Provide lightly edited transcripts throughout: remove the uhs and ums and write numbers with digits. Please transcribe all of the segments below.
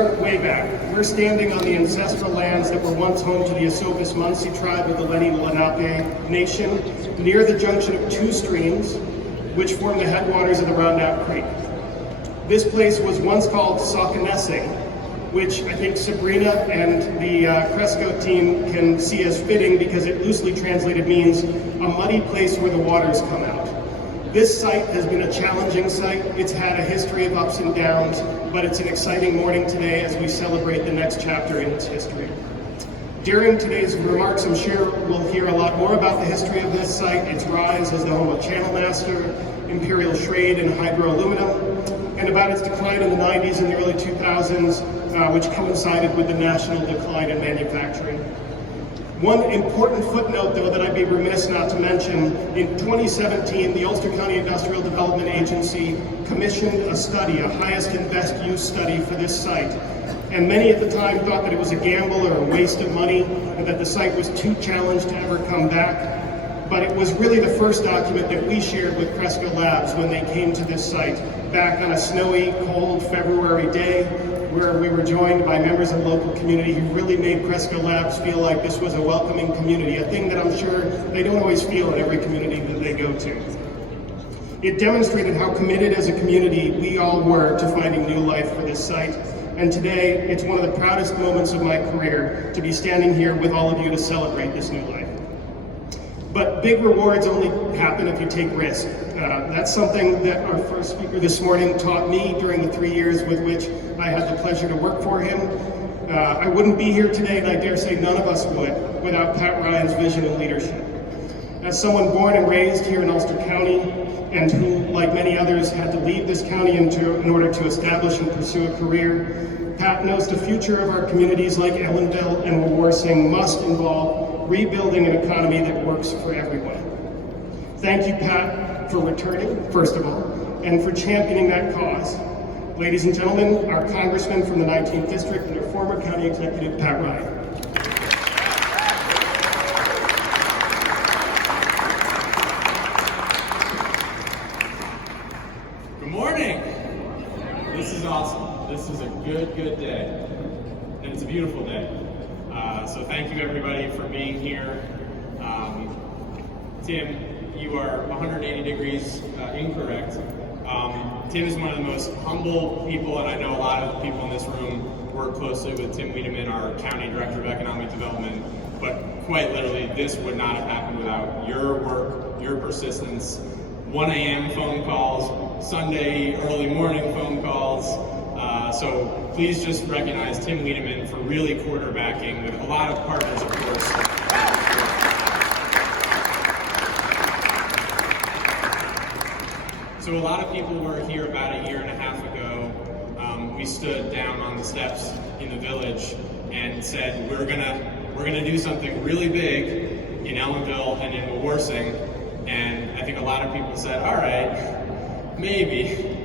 Way back, we're standing on the ancestral lands that were once home to the Esopus Munsee tribe of the Lenni Lenape Nation, near the junction of two streams, which form the headwaters of the Rondout Creek. This place was once called Sauconessing, which I think Sabrina and the Cresco team can see as fitting because it loosely translated means a muddy place where the waters come out. This site has been a challenging site. It's had a history of ups and downs, but it's an exciting morning today as we celebrate the next chapter in its history. During today's remarks, I'm sure we'll hear a lot more about the history of this site, its rise as the home of Channel Master, Imperial Schrade, and Hydro Aluminum, and about its decline in the 90s and the early 2000s, which coincided with the national decline in manufacturing. One important footnote, though, that I'd be remiss not to mention, in 2017, the Ulster County Industrial Development Agency commissioned a study, a highest and best use study for this site. And many at the time thought that it was a gamble or a waste of money, and that the site was too challenged to ever come back. But it was really the first document that we shared with Cresco Labs when they came to this site, back on a snowy, cold February day, where we were joined by members of the local community who really made Cresco Labs feel like this was a welcoming community, a thing that I'm sure they don't always feel in every community that they go to. It demonstrated how committed as a community we all were to finding new life for this site. And today, it's one of the proudest moments of my career to be standing here with all of you to celebrate this new life. But big rewards only happen if you take risk. That's something that our first speaker this morning taught me during the 3 years with which I had the pleasure to work for him. I wouldn't be here today, and I dare say none of us would, without Pat Ryan's vision and leadership. As someone born and raised here in Ulster County, and who, like many others, had to leave this county in order to establish and pursue a career, Pat knows the future of our communities like Ellenville and Wawarsing must involve rebuilding an economy that works for everyone. Thank you, Pat, for returning, first of all, and for championing that cause. Ladies and gentlemen, our Congressman from the 19th District and our former County Executive, Pat Ryan. Good morning. This is awesome. This is a good day. And it's a beautiful day. So thank you everybody for being here. Tim, you are 180 degrees incorrect. Tim is one of the most humble people, and I know a lot of the people in this room work closely with Tim Wiedemann, our County Director of Economic Development, but quite literally, this would not have happened without your work, your persistence, 1 a.m. phone calls, Sunday early morning phone calls. So please just recognize Tim Wiedemann for really quarterbacking with a lot of partners, of course. So a lot of people were here about a year and a half ago. We stood down on the steps in the village and said, we're gonna do something really big in Ellenville and in Wawarsing. And I think a lot of people said, all right, maybe.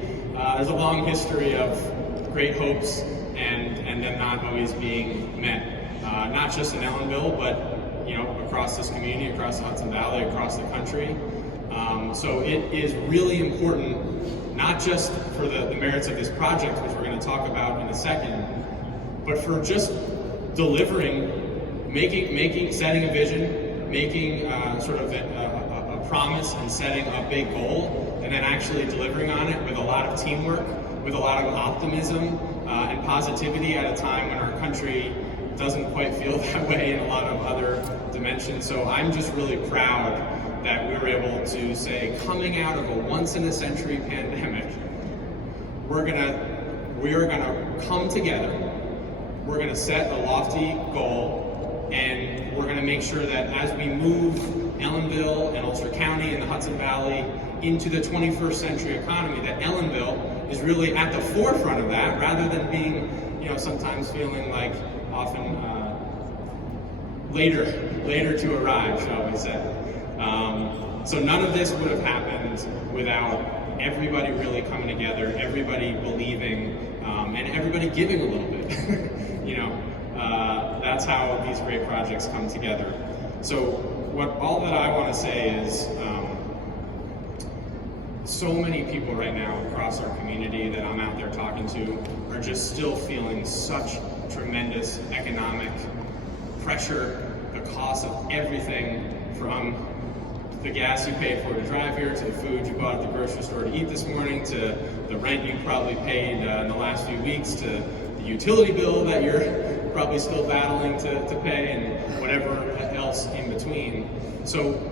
There's a long history of great hopes and them not always being met. Not just in Ellenville, but across this community, across the Hudson Valley, across the country. So it is really important, not just for the merits of this project, which we're going to talk about in a second, but for just delivering, setting a vision, making sort of a promise and setting a big goal, and then actually delivering on it with a lot of teamwork, with a lot of optimism and positivity at a time when our country doesn't quite feel that way in a lot of other dimensions. So I'm just really proud that we were able to say, coming out of a once-in-a-century pandemic, we are gonna come together, we're gonna set a lofty goal, and we're gonna make sure that as we move Ellenville and Ulster County and the Hudson Valley into the 21st century economy, that Ellenville is really at the forefront of that, rather than being, sometimes feeling like often later to arrive, shall we say. So none of this would have happened without everybody really coming together, everybody believing, and everybody giving a little bit. That's how these great projects come together. So all that I want to say is, So many people right now across our community that I'm out there talking to are just still feeling such tremendous economic pressure, the cost of everything from the gas you pay for to drive here, to the food you bought at the grocery store to eat this morning, to the rent you probably paid in the last few weeks, to the utility bill that you're probably still battling to pay, and whatever else in between. So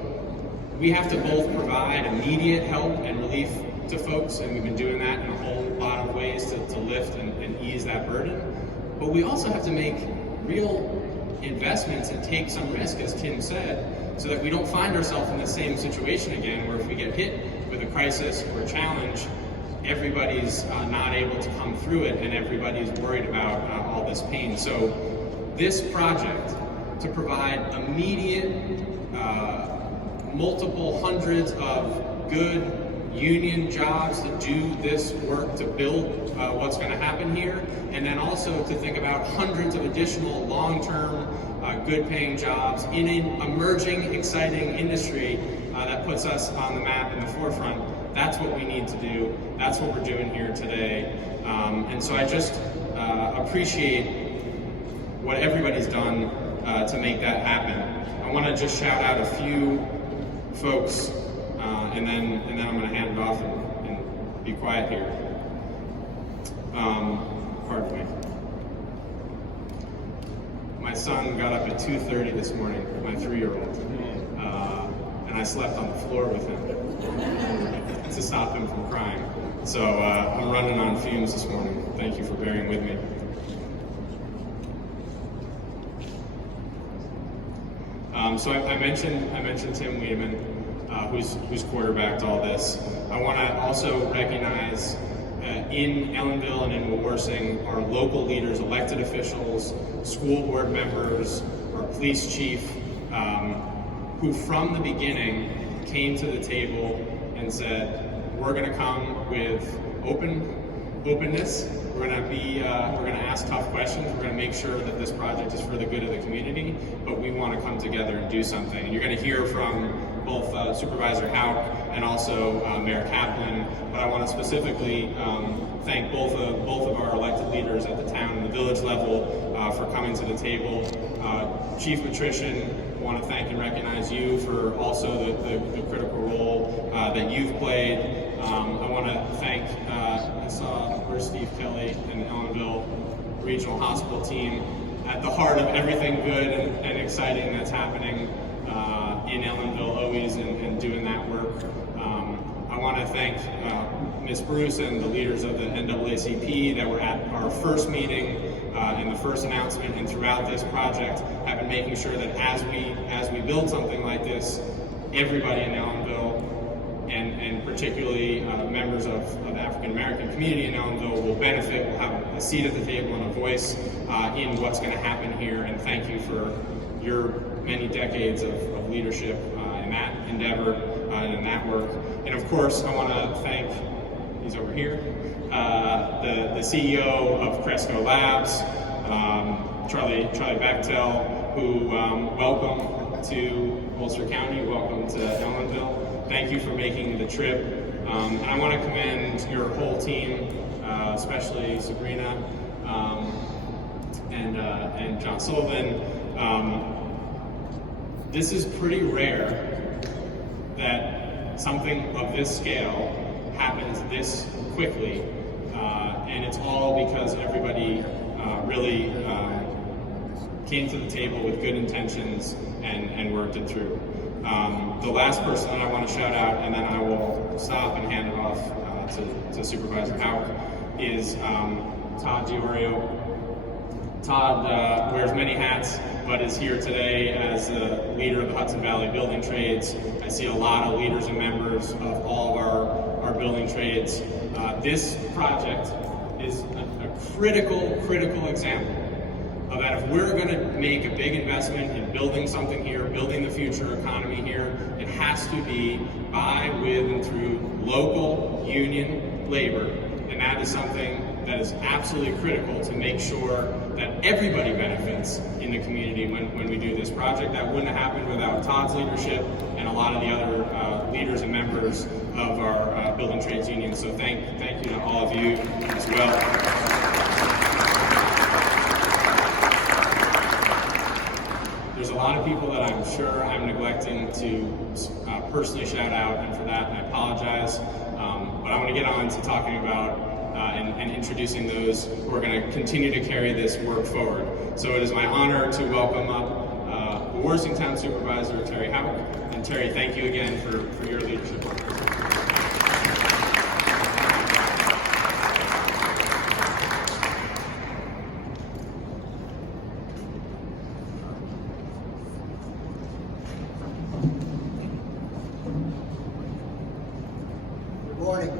we have to both provide immediate help and relief to folks, and we've been doing that in a whole lot of ways to lift and ease that burden. But we also have to make real investments and take some risk, as Tim said, so that we don't find ourselves in the same situation again, where if we get hit with a crisis or a challenge, everybody's not able to come through it, and everybody's worried about all this pain. So this project, to provide immediate, multiple hundreds of good union jobs to do this work, to build what's going to happen here, and then also to think about hundreds of additional long-term, good-paying jobs in an emerging, exciting industry that puts us on the map in the forefront. That's what we need to do. That's what we're doing here today. And so I just appreciate what everybody's done to make that happen. I want to just shout out a few folks, and then I'm going to hand it off and be quiet here. Pardon me. My son got up at 2:30 this morning, my 3-year-old, and I slept on the floor with him to stop him from crying. So I'm running on fumes this morning. Thank you for bearing with me. So I mentioned Tim Wiedemann, who's quarterbacked all this. I want to also recognize in Ellenville and in Wawarsing our local leaders, elected officials, school board members, our police chief, who from the beginning came to the table and said, we're going to come with openness. We're going to ask tough questions. We're going to make sure that this project is for the good of the community, but we want to come together and do something. And you're going to hear from both Supervisor Hauk and also Mayor Kaplan, but I want to specifically thank both of our elected leaders at the town and the village level for coming to the table. Chief Patrician, I want to thank and recognize you for also the critical role that you've played. I want to thank, I saw where's Steve Kelly and the Ellenville Regional Hospital team at the heart of everything good and exciting that's happening in Ellenville always, and doing that work. I want to thank Ms. Bruce and the leaders of the NAACP that were at our first meeting in the first announcement, and throughout this project have been making sure that as we build something like this, everybody in Ellenville, and particularly members of the African American community in Ellenville, will benefit, will have a seat at the table and a voice in what's going to happen here. And thank you for your many decades of leadership in that endeavor and in that work. And of course, I want to thank, he's over here, the CEO of Cresco Labs, Charlie Bechtel, who welcome to Ulster County, welcome to Ellenville. Thank you for making the trip. And I want to commend your whole team, especially Sabrina and John Sullivan. This is pretty rare that something of this scale happens this quickly, and it's all because everybody really came to the table with good intentions and worked it through. The last person that I want to shout out, and then I will stop and hand it off to Supervisor Hauk, is Todd DiOrio. Todd wears many hats, but is here today as the leader of the Hudson Valley Building Trades. I see a lot of leaders and members of all of our building trades. This project is a critical example of that. If we're going to make a big investment in building something here, building the future economy here, it has to be by, with, and through local union labor. And that is something that is absolutely critical to make sure that everybody benefits in the community when we do this project. That wouldn't have happened without Todd's leadership and a lot of the other leaders and members of our building trades union. So thank you to all of you as well. There's a lot of people that I'm sure I'm neglecting to personally shout out, and for that I apologize. But I want to get on to talking about and introducing those who are going to continue to carry this work forward. So it is my honor to welcome up Wawarsing Town Supervisor Terry Havoc. And Terry, thank you again for your leadership. Good morning.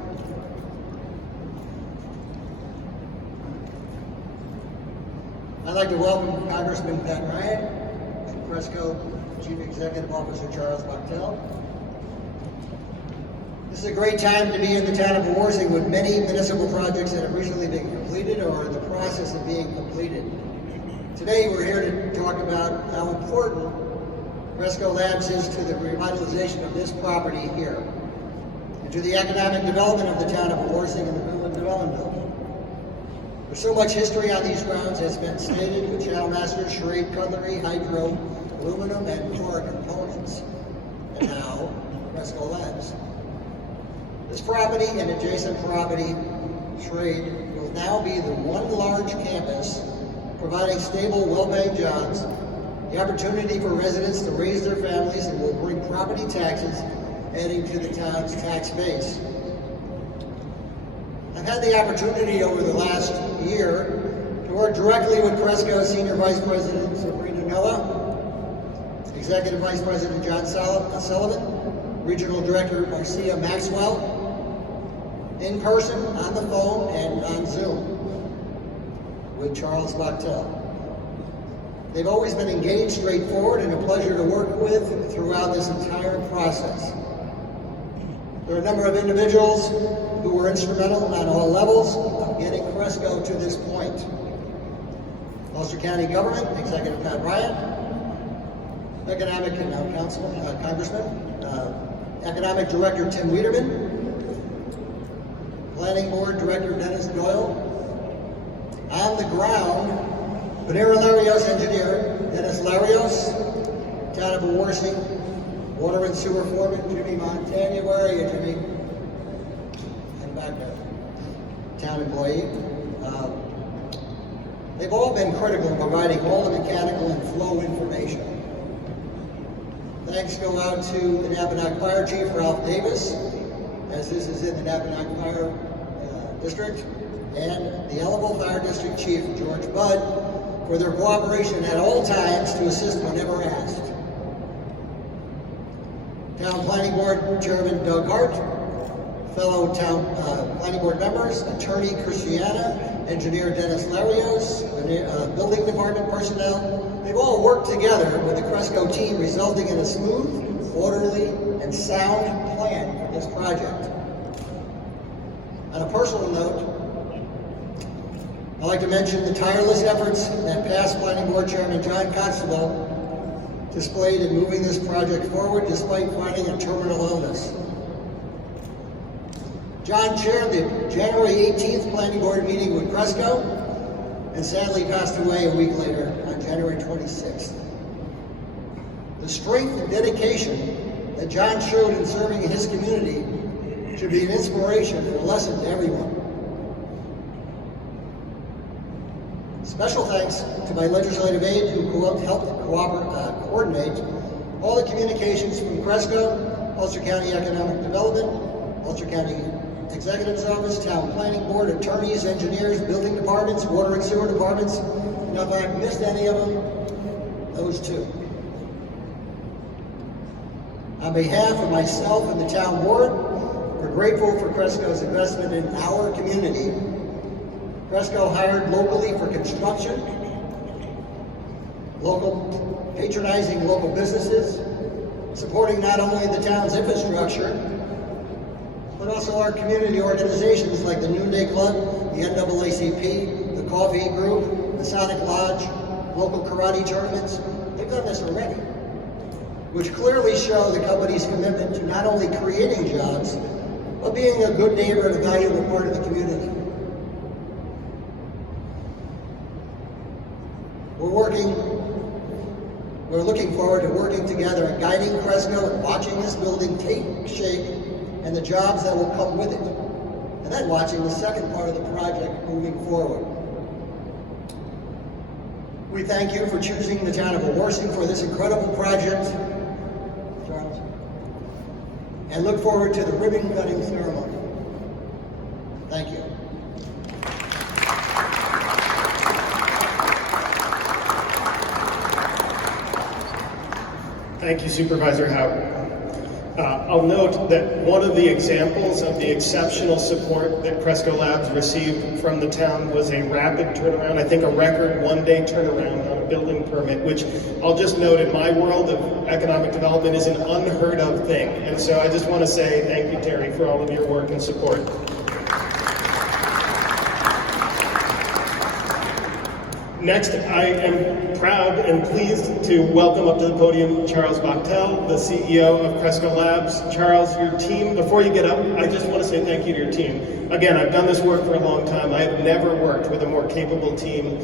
I'd like to welcome Congressman Pat Ryan and Cresco Chief Executive Officer Charles Bucktel. This is a great time to be in the town of Wawarsing with many municipal projects that have recently been completed or are in the process of being completed. Today we're here to talk about how important Cresco Labs is to the revitalization of this property here and to the economic development of the town of Wawarsing and the village of Ellenville. There's so much history on these grounds, as been stated, with Channel Masters, charade cutlery, hydro, aluminum, and core components, and now Cresco Labs. This property and adjacent property trade will now be the one large campus providing stable, well-paying jobs, the opportunity for residents to raise their families, and will bring property taxes, adding to the town's tax base. I've had the opportunity over the last year to work directly with Cresco Senior Vice President Sabrina Noah, Executive Vice President John Sullivan, Regional Director Marcia Maxwell, in person, on the phone, and on Zoom with Charles Bucktel. They've always been engaged, straightforward, and a pleasure to work with throughout this entire process. There are a number of individuals who were instrumental on all levels of getting Cresco to this point. Ulster County Government, Executive Pat Ryan, Economic Congressman, Economic Director Tim Wiederman, Planning Board Director Dennis Doyle, on the ground, Panera Larios engineer Dennis Larios, Town of Wawarsing, Water and Sewer Foreman Jimmy Montagna. Where are you, Jimmy? And back there. Town employee. They've all been critical in providing all the mechanical and flow information. Thanks go out to the Napanock Fire Chief Ralph Davis, as this is in the Napanock Fire District, and the Ellenville Fire District Chief George Budd for their cooperation at all times to assist whenever asked. Town Planning Board Chairman Doug Hart, fellow Town Planning Board members, Attorney Christiana, Engineer Dennis Larios, Building Department personnel. They've all worked together with the Cresco team, resulting in a smooth, orderly, and sound plan for this project. On a personal note, I'd like to mention the tireless efforts that past Planning Board Chairman John Constable displayed in moving this project forward despite fighting a terminal illness. John chaired the January 18th Planning Board meeting with Cresco and sadly passed away a week later on January 26th. The strength and dedication that John showed in serving his community should be an inspiration and a lesson to everyone. Special thanks to my legislative aide who helped coordinate all the communications from Cresco, Ulster County Economic Development, Ulster County Executive's Office, Town Planning Board, attorneys, engineers, building departments, water and sewer departments. And if I've missed any of them, those two. On behalf of myself and the town board, we're grateful for Cresco's investment in our community. Cresco hired locally for construction, patronizing local businesses, supporting not only the town's infrastructure, but also our community organizations like the Noonday Club, the NAACP, the Coffee Group, the Sonic Lodge, local karate tournaments. They've done this already, which clearly show the company's commitment to not only creating jobs, but being a good neighbor and a valuable part of the community. We're looking forward to working together and guiding Cresco and watching this building take shape and the jobs that will come with it. And then watching the second part of the project moving forward. We thank you for choosing the town of Wawarsing for this incredible project, Charles, and look forward to the ribbon cutting ceremony. Thank you. Thank you, Supervisor Howard. I'll note that one of the examples of the exceptional support that Cresco Labs received from the town was a rapid turnaround, I think a record one-day turnaround on a building permit, which I'll just note in my world of economic development is an unheard of thing. And so I just want to say thank you, Terry, for all of your work and support. Next, I am proud and pleased to welcome up to the podium Charles Bachtel, the CEO of Cresco Labs. Charles, your team, before you get up, I just want to say thank you to your team. Again, I've done this work for a long time. I have never worked with a more capable team.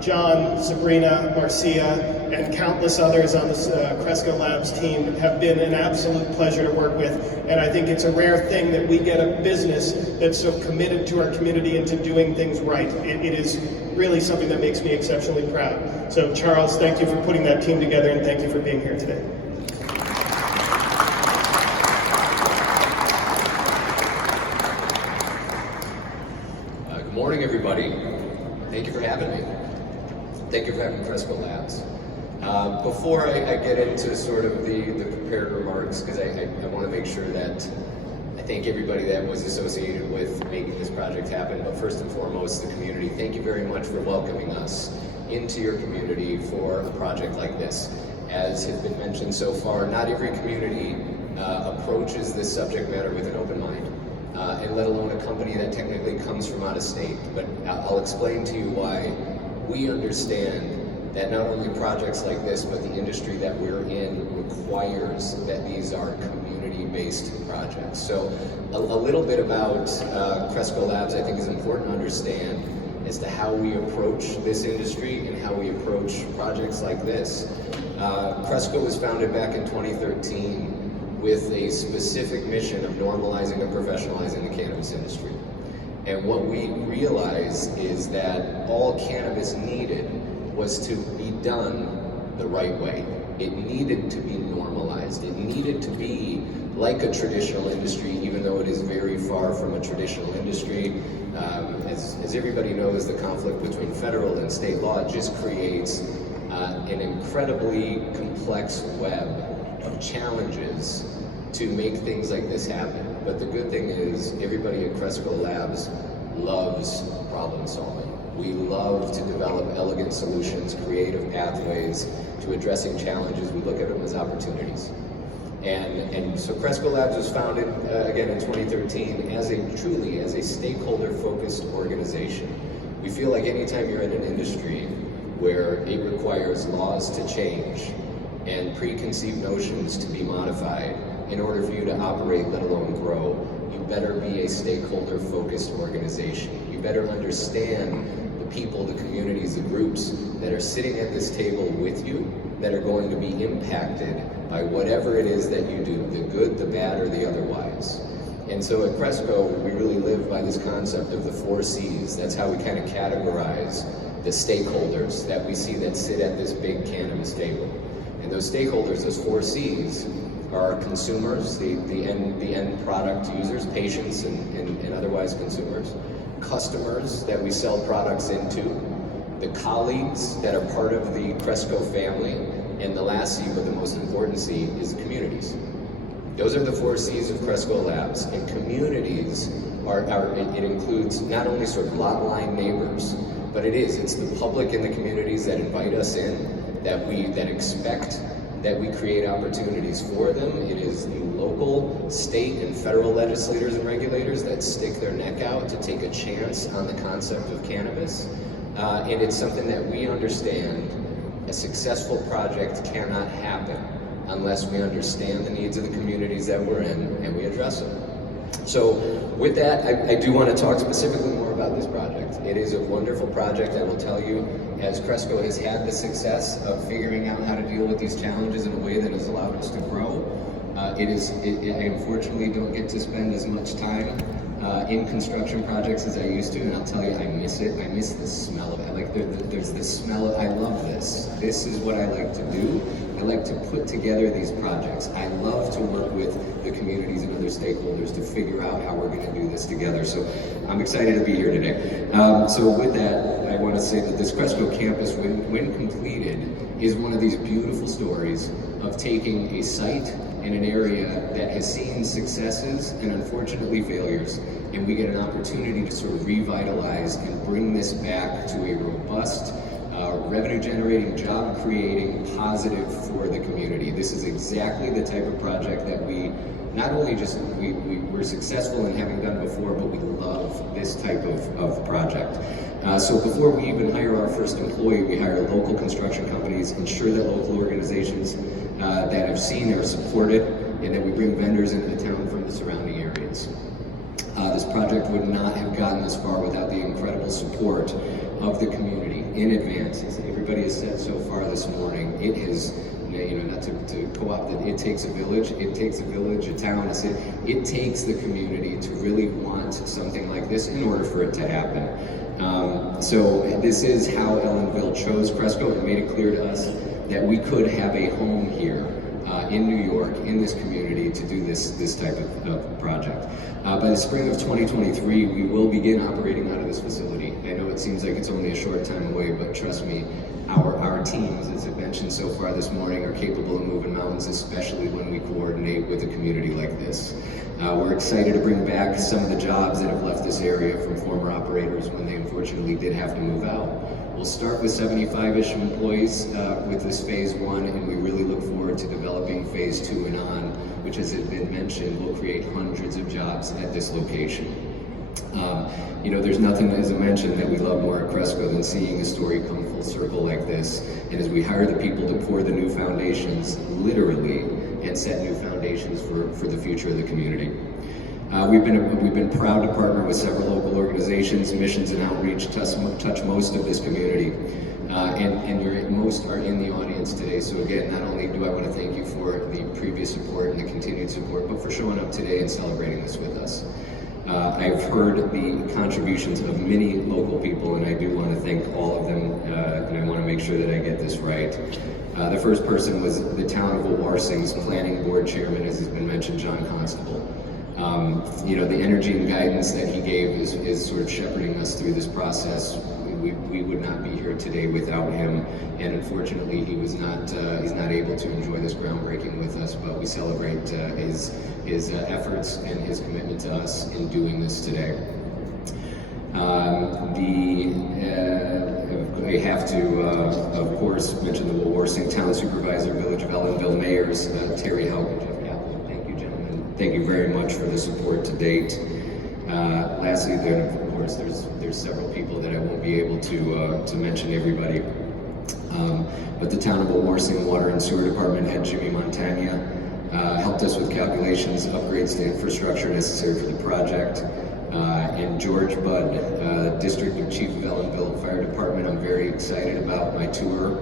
John, Sabrina, Marcia, and countless others on this Cresco Labs team have been an absolute pleasure to work with. And I think it's a rare thing that we get a business that's so committed to our community and to doing things right. It is really something that makes me exceptionally proud. So Charles, thank you for putting that team together and thank you for being here today. Good morning, everybody. Thank you for having me. Thank you for having Cresco Labs. Before I get into sort of the prepared remarks, because I want to make sure that I thank everybody that was associated with making this project happen, but first and foremost, the community. Thank you very much for welcoming us into your community for a project like this. As has been mentioned so far, not every community approaches this subject matter with an open mind, and let alone a company that technically comes from out of state. But I'll explain to you why we understand that not only projects like this, but the industry that we're in requires that these are community-based projects. So a little bit about Cresco Labs I think is important to understand as to how we approach this industry and how we approach projects like this. Cresco was founded back in 2013 with a specific mission of normalizing and professionalizing the cannabis industry. And what we realized is that all cannabis needed was to be done the right way. It needed to be normalized. It needed to be like a traditional industry, even though it is very far from a traditional industry. As everybody knows, the conflict between federal and state law just creates an incredibly complex web of challenges to make things like this happen. But the good thing is, everybody at Cresco Labs loves problem solving. We love to develop elegant solutions, creative pathways to addressing challenges. We look at them as opportunities. And so Cresco Labs was founded, again, in 2013 as a stakeholder-focused organization. We feel like anytime you're in an industry where it requires laws to change and preconceived notions to be modified in order for you to operate, let alone grow, you better be a stakeholder-focused organization. You better understand the people, the communities, the groups that are sitting at this table with you, that are going to be impacted by whatever it is that you do, the good, the bad, or the otherwise. And so at Cresco, we really live by this concept of the 4 C's. That's how we kind of categorize the stakeholders that we see that sit at this big cannabis table. And those stakeholders, those 4 C's, are consumers, the end product users, patients and otherwise consumers, customers that we sell products into, the colleagues that are part of the Cresco family, and the last C, but the most important C, is communities. Those are the 4 C's of Cresco Labs, and communities it includes not only sort of lot line neighbors, but it's the public in the communities that invite us in, that expect that we create opportunities for them. It is the local, state, and federal legislators and regulators that stick their neck out to take a chance on the concept of cannabis. And it's something that we understand a successful project cannot happen unless we understand the needs of the communities that we're in and we address them. So with that, I do want to talk specifically more about this project. It is a wonderful project. I will tell you, as Cresco has had the success of figuring out how to deal with these challenges in a way that has allowed us to grow, I unfortunately don't get to spend as much time in construction projects as I used to, and I'll tell you, I miss it. I miss the smell of it. Like there's this smell of, I love this. This is what I like to do. I like to put together these projects. I love to work with the communities and other stakeholders to figure out how we're going to do this together. So I'm excited to be here today. So with that, I want to say that this Cresco campus, when completed, is one of these beautiful stories of taking a site in an area that has seen successes and unfortunately failures, and we get an opportunity to sort of revitalize and bring this back to a robust, revenue-generating, job-creating, positive for the community. This is exactly the type of project that we not only just we're successful in having done before, but we love this type of project. So before we even hire our first employee, we hire local construction companies, ensure that local organizations that have seen or supported, and then we bring vendors into the town from the surrounding areas. This project would not have gotten this far without the incredible support of the community in advance. As everybody has said so far this morning, it has, not to co-opt that it takes a village, a town, a city. It takes the community to really want something like this in order for it to happen. So this is how Ellenville chose Cresco and made it clear to us that we could have a home here in New York, in this community, to do this type of project. By the spring of 2023, we will begin operating out of this facility. I know it seems like it's only a short time away, but trust me, our teams, as I've mentioned so far this morning, are capable of moving mountains, especially when we coordinate with a community like this. We're excited to bring back some of the jobs that have left this area from former operators when they unfortunately did have to move out. We'll start with 75-ish employees with this phase one, and we really look forward to developing phase two and on, which, as has been mentioned, will create hundreds of jobs at this location. There's nothing, as I mentioned, that we love more at Cresco than seeing a story come full circle like this. And as we hire the people to pour the new foundations, literally, and set new foundations for the future of the community. We've been proud to partner with several local organizations, missions, and outreach touch most of this community. And most are in the audience today. So again, not only do I want to thank you for the previous support and the continued support, but for showing up today and celebrating this with us. I've heard the contributions of many local people, and I do want to thank all of them, and I want to make sure that I get this right. The first person was the town of Wawarsing's planning board chairman, as has been mentioned, John Constable. The energy and guidance that he gave is sort of shepherding us through this process. We would not be here today without him, and unfortunately he's not able to enjoy this groundbreaking with us, but we celebrate his efforts and his commitment to us in doing this today. I have to, of course, mention the Wawarsing Town Supervisor, Village of Ellenville Mayors, Terry Houck and Jeff Kaplan. Thank you, gentlemen. Thank you very much for the support to date. Lastly, then, of course, there's several people that I won't be able to mention everybody. But the town of Wawarsing Water and Sewer Department head Jimmy Montagna helped us with calculations, upgrades to infrastructure necessary for the project. And George Budd, District Chief of Ellenville Fire Department. I'm very excited about my tour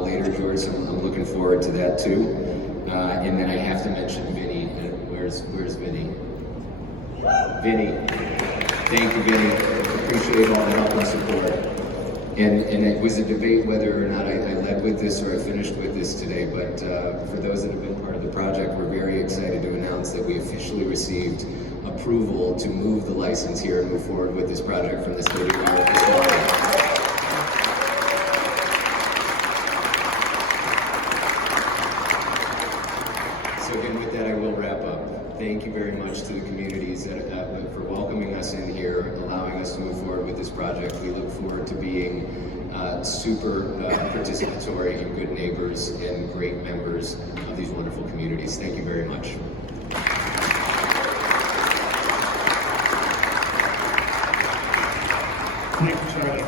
later, George. So I'm looking forward to that too. And then I have to mention Vinny. Where's Vinny? Vinny. Thank you, Vinny. Appreciate all the help and support. And it was a debate whether or not I led with this or I finished with this today, but for those that have been part of the project, we're very excited to announce that we officially received approval to move the license here and move forward with this project from the state of New York this morning. So again, with that, I will wrap up. Thank you very much to the communities for welcoming us in here, allowing us to move forward with this project. We look forward to being super participatory and good neighbors and great members of these wonderful communities. Thank you very much. Thank you, Charlie.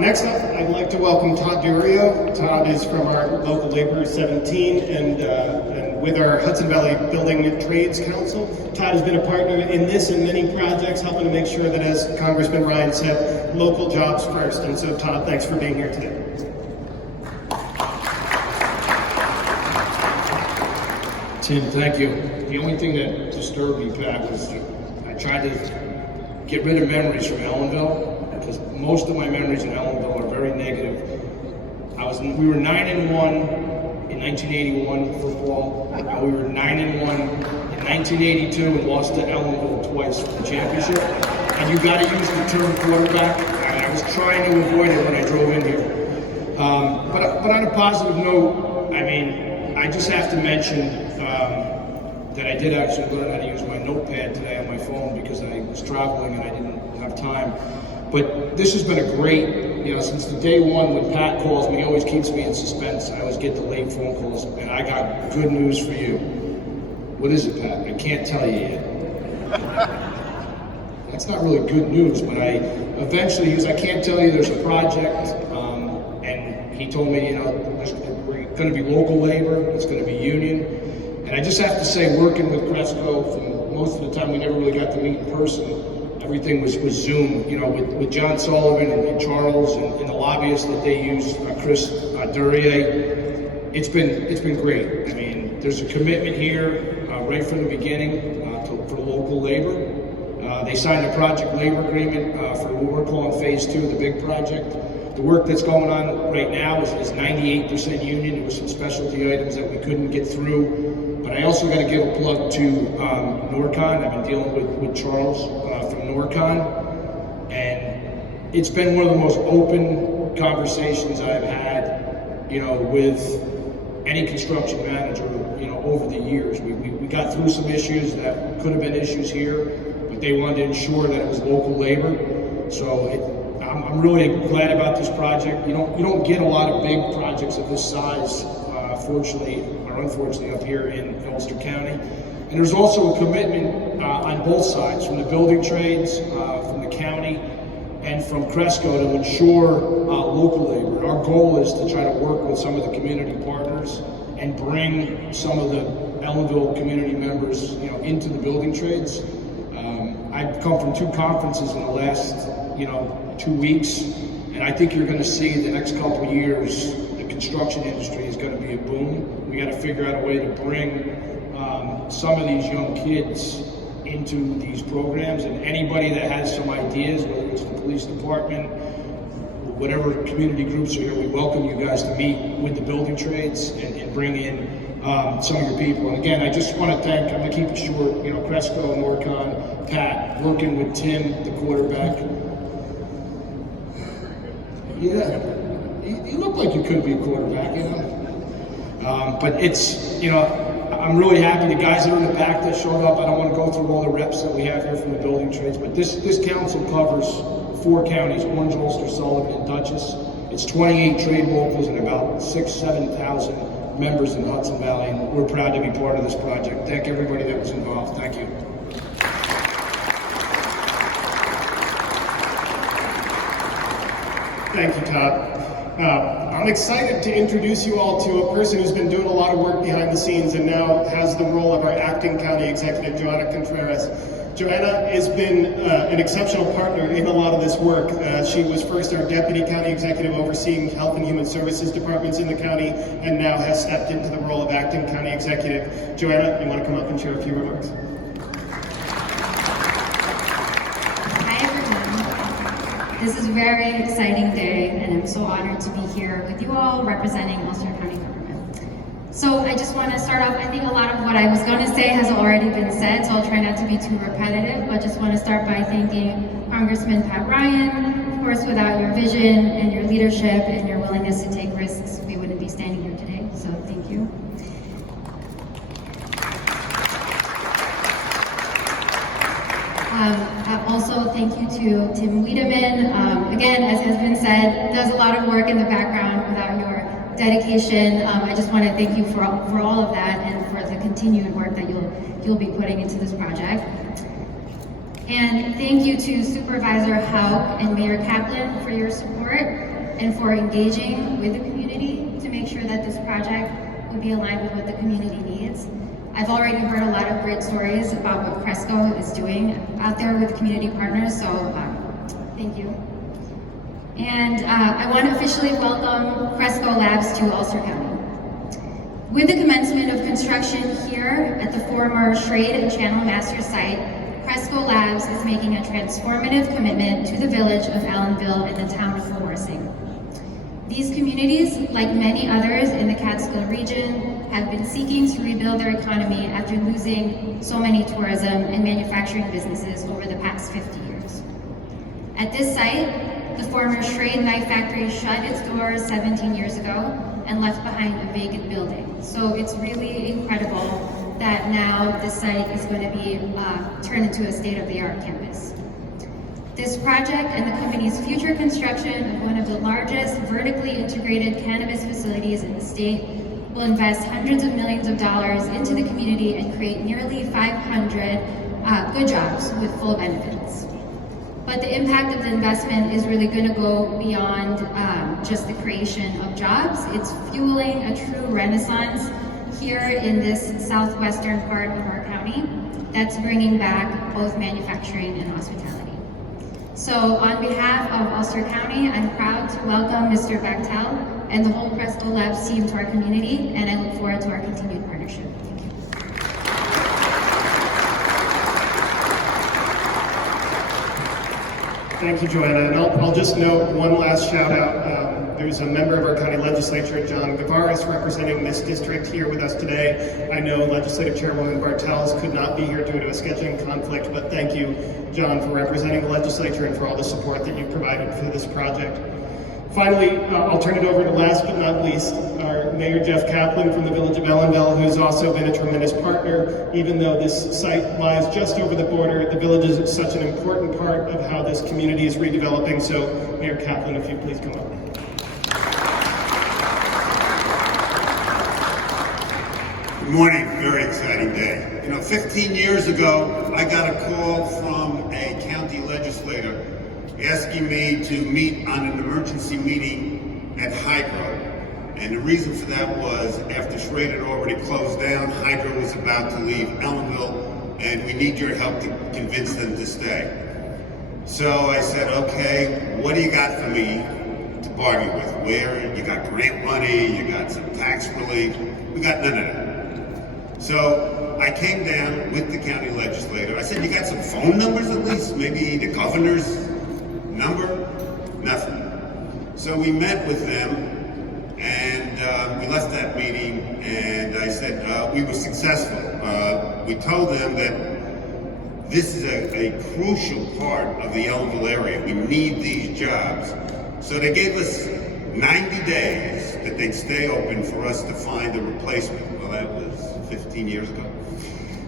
Next up, I'd like to welcome Todd Durio. Todd is from our local Labor 17 and with our Hudson Valley Building Trades Council. Todd has been a partner in this and many projects, helping to make sure that, as Congressman Ryan said, local jobs first. And so, Todd, thanks for being here today. Tim, thank you. The only thing that disturbed me, Pat, was I tried to get rid of memories from Ellenville, because most of my memories in Ellenville are very negative. We were 9-1 in 1981 football. We were 9-1 in 1982 and lost to Ellenville twice for the championship. And you got to use the term quarterback. I was trying to avoid it when I drove in here. But on a positive note, I mean, I just have to mention that I did actually learn how to use my notepad today on my phone because I was traveling and I didn't have time. But this has been a great, since the day one when Pat calls me, he always keeps me in suspense. I always get the late phone calls, and I got good news for you. What is it, Pat? I can't tell you yet. That's not really good news, but eventually, I can't tell you there's a project, and he told me, we're going to be local labor, it's going to be union. And I just have to say, working with Cresco, from most of the time we never really got to meet in person, everything was Zoom, with John Sullivan and Charles and the lobbyists that they use, Chris Duryea. It's been great. I mean, there's a commitment here right from the beginning for local labor. They signed a project labor agreement for what we're calling phase 2 of the big project. The work that's going on right now is 98% union. There were some specialty items that we couldn't get through. But I also got to give a plug to Norcon. I've been dealing with Charles from Norcon. And it's been one of the most open conversations I've had, with any construction manager, over the years. We got through some issues that could have been issues here, but they wanted to ensure that it was local labor. So I'm really glad about this project. You don't get a lot of big projects of this size, fortunately or unfortunately, up here in Ulster County. And there's also a commitment on both sides, from the building trades, from the county, and from Cresco to ensure local labor. Our goal is to try to work with some of the community partners and bring some of the Ellenville community members, into the building trades. I've come from 2 conferences in the last, 2 weeks, and I think you're going to see the next couple of years the construction industry is going to be a boom. We got to figure out a way to bring some of these young kids into these programs, and anybody that has some ideas, whether it's the police department, whatever community groups are here, we welcome you guys to meet with the building trades and bring in some of your people. And again, I just want to thank, I'm going to keep it short, Cresco, Norcon, Pat, working with Tim, the quarterback. Yeah, you look like you could be a quarterback, but it's, I'm really happy. The guys that are in the back that showed up, I don't want to go through all the reps that we have here from the building trades, but this council covers 4 counties, Orange, Ulster, Sullivan, and Dutchess. It's 28 trade locals and about 7,000 members in Hudson Valley, and we're proud to be part of this project. Thank everybody that was involved. Thank you. Thank you, Todd. I'm excited to introduce you all to a person who's been doing a lot of work behind the scenes and now has the role of our acting county executive, Joanna Contreras. Joanna has been an exceptional partner in a lot of this work. She was first our deputy county executive overseeing health and human services departments in the county, and now has stepped into the role of acting county executive. Joanna, you want to come up and share a few remarks? This is a very exciting day, and I'm so honored to be here with you all representing Ulster County government. So I just want to start off, I think a lot of what I was going to say has already been said, so I'll try not to be too repetitive, but just want to start by thanking Congressman Pat Ryan. Of course, without your vision and your leadership and your willingness to take risks, we wouldn't be standing here today, so thank you. Also, thank you to Tim Wiedemann. Again, as has been said, does a lot of work in the background. Without your dedication, I just want to thank you for all of that and for the continued work that you'll be putting into this project. And thank you to Supervisor Hauk and Mayor Kaplan for your support and for engaging with the community to make sure that this project would be aligned with what the community needs. I've already heard a lot of great stories about what Cresco is doing out there with community partners, so thank you. And I want to officially welcome Cresco Labs to Ulster County. With the commencement of construction here at the former Schrade and Channel Master site, Cresco Labs is making a transformative commitment to the village of Allenville and the town of Wawarsing. These communities, like many others in the Catskill region, have been seeking to rebuild their economy after losing so many tourism and manufacturing businesses over the past 50 years. At this site, the former Schrade Knife Factory shut its doors 17 years ago and left behind a vacant building. So it's really incredible that now this site is going to be turned into a state-of-the-art campus. This project and the company's future construction of one of the largest vertically integrated cannabis facilities in the state will invest hundreds of millions of dollars into the community and create nearly 500 good jobs with full benefits. But the impact of the investment is really going to go beyond just the creation of jobs. It's fueling a true renaissance here in this southwestern part of our county that's bringing back both manufacturing and hospitality. So on behalf of Ulster County, I'm proud to welcome Mr. Bachtel and the whole Cresco Labs team to our community, and I look forward to our continued partnership. Thank you. Thank you, Joanna. And I'll just note one last shout out. There's a member of our county legislature, John Gavaris, representing this district here with us today. I know Legislative Chairwoman Bartels could not be here due to a scheduling conflict, but thank you, John, for representing the legislature and for all the support that you've provided for this project. Finally, I'll turn it over to last but not least, our Mayor Jeff Kaplan from the Village of Ellenville, who's also been a tremendous partner. Even though this site lies just over the border, the village is such an important part of how this community is redeveloping. So, Mayor Kaplan, if you please come up. Good morning, very exciting day. 15 years ago, I got a call from a county legislator asking me to meet on an emergency meeting at Hydro. And the reason for that was after Schrade had already closed down, Hydro was about to leave Ellenville, and we need your help to convince them to stay. So I said, okay, what do you got for me to bargain with? Where? You got grant money, you got some tax relief, we got none of that. So I came down with the county legislator. I said, you got some phone numbers at least? Maybe the governor's number? Nothing. So we met with them, and we left that meeting, and I said we were successful. We told them that this is a crucial part of the Ellenville area. We need these jobs. So they gave us 90 days that they'd stay open for us to find a replacement. Well, that was 15 years ago.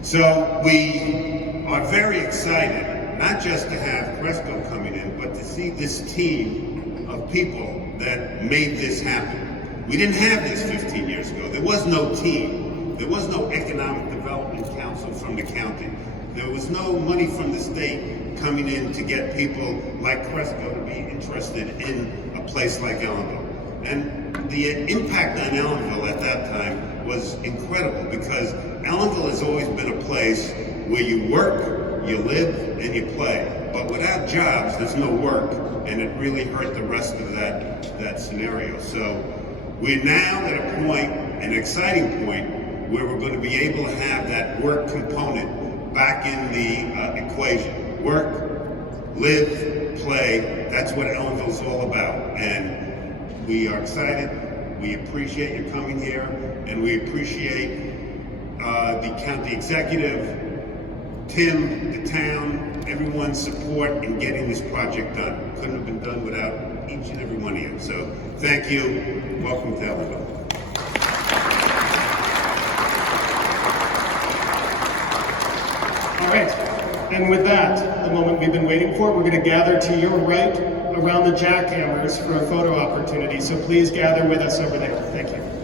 So we are very excited, not just to have Cresco coming in, but to see this team of people that made this happen. We didn't have this 15 years ago. There was no team. There was no Economic Development Council from the county. There was no money from the state coming in to get people like Cresco to be interested in a place like Ellenville. And the impact on Ellenville at that time was incredible, because Ellenville has always been a place where you work, you live, and you play. But without jobs, there's no work, and it really hurt the rest of that scenario. So we're now at a point, an exciting point, where we're going to be able to have that work component back in the equation. Work, live, play, that's what Ellenville's all about. And we are excited. We appreciate you coming here, and we appreciate the county executive, Tim, the town, everyone's support in getting this project done. Couldn't have been done without each and every one of you. So thank you. Welcome to Ellenville. All right, and with that, the moment we've been waiting for, we're going to gather to your right around the jackhammers for a photo opportunity. So please gather with us over there. Thank you.